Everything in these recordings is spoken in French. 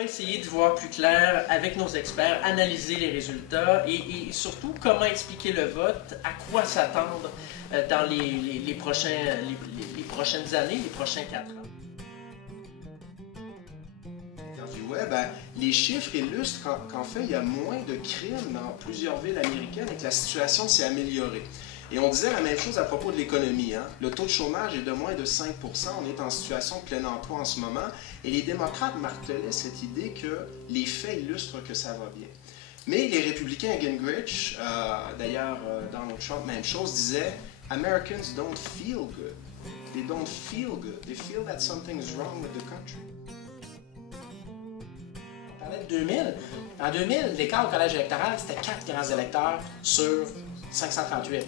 va essayer de voir plus clair avec nos experts, analyser les résultats et surtout comment expliquer le vote, à quoi s'attendre dans les prochaines années, les prochains 4 ans. Les chiffres illustrent qu'en fait, il y a moins de crimes dans plusieurs villes américaines et que la situation s'est améliorée. Et on disait la même chose à propos de l'économie. Le taux de chômage est de moins de 5 %. On est en situation de plein emploi en ce moment. Et les démocrates martelaient cette idée que les faits illustrent que ça va bien. Mais les républicains à Gingrich, d'ailleurs Donald Trump, même chose, disaient « Americans don't feel good. They don't feel good. They feel that something's wrong with the country. » On parlait de 2000. En 2000, l'écart au collège électoral, c'était 4 grands électeurs sur 538.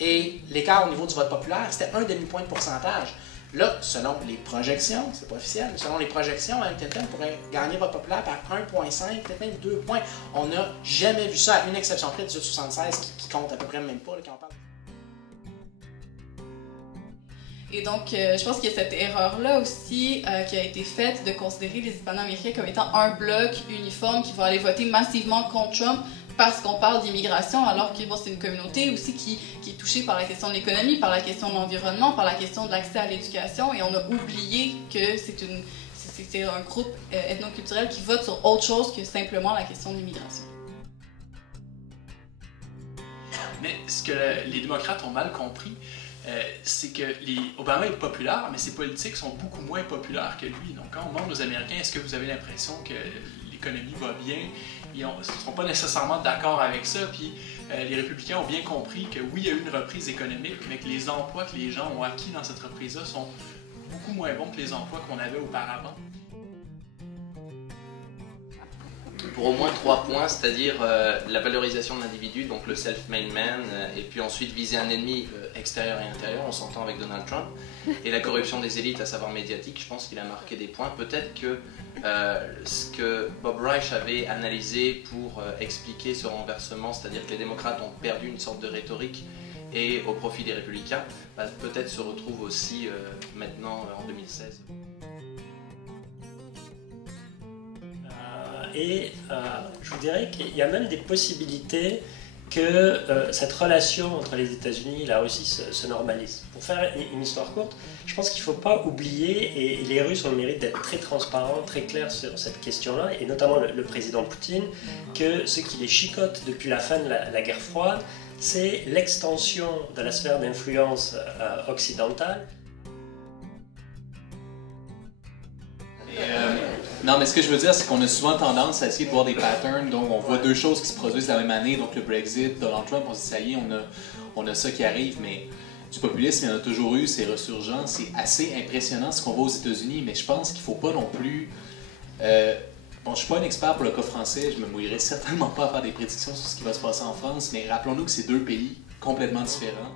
Et l'écart au niveau du vote populaire, c'était un demi-point de pourcentage. Là, selon les projections, c'est pas officiel, mais selon les projections, Hillary Clinton pourrait gagner le vote populaire par 1,5, peut-être même 2 points. On n'a jamais vu ça, à une exception près, 1876, qui compte à peu près même pas, là, quand on parle. Et donc, je pense qu'il y a cette erreur-là aussi qui a été faite de considérer les Hispano-Américains comme étant un bloc uniforme qui va aller voter massivement contre Trump parce qu'on parle d'immigration, alors que bon, c'est une communauté aussi qui est touchée par la question de l'économie, par la question de l'environnement, par la question de l'accès à l'éducation, et on a oublié que c'est un groupe ethnoculturel qui vote sur autre chose que simplement la question de l'immigration. Mais ce que les démocrates ont mal compris, c'est que Obama est populaire, mais ses politiques sont beaucoup moins populaires que lui. Donc quand on demande aux Américains, est-ce que vous avez l'impression que l'économie va bien, ils ne seront pas nécessairement d'accord avec ça. Puis les républicains ont bien compris que oui, il y a eu une reprise économique, mais que les emplois que les gens ont acquis dans cette reprise-là sont beaucoup moins bons que les emplois qu'on avait auparavant. Pour au moins 3 points, c'est-à-dire la valorisation de l'individu, donc le self-made man, et puis ensuite viser un ennemi extérieur et intérieur, on s'entend avec Donald Trump, et la corruption des élites, à savoir médiatique, je pense qu'il a marqué des points. Peut-être que ce que Bob Reich avait analysé pour expliquer ce renversement, c'est-à-dire que les démocrates ont perdu une sorte de rhétorique et au profit des républicains, peut-être se retrouve aussi maintenant en 2016. Je vous dirais qu'il y a même des possibilités que cette relation entre les États-Unis et la Russie se normalise. Pour faire une histoire courte, je pense qu'il ne faut pas oublier, et les Russes ont le mérite d'être très transparents, très clairs sur cette question-là, et notamment le président Poutine, que ce qui les chicote depuis la fin de la guerre froide, c'est l'extension de la sphère d'influence occidentale. Non, mais ce que je veux dire, c'est qu'on a souvent tendance à essayer de voir des patterns. Donc, on voit deux choses qui se produisent la même année. Donc, le Brexit, Donald Trump, on se dit, ça y est, on a ça qui arrive. Mais du populisme, il y en a toujours eu, c'est ressurgent. C'est assez impressionnant ce qu'on voit aux États-Unis. Mais je pense qu'il ne faut pas non plus... Bon, je ne suis pas un expert pour le cas français. Je me mouillerai certainement pas à faire des prédictions sur ce qui va se passer en France. Mais rappelons-nous que c'est deux pays complètement différents.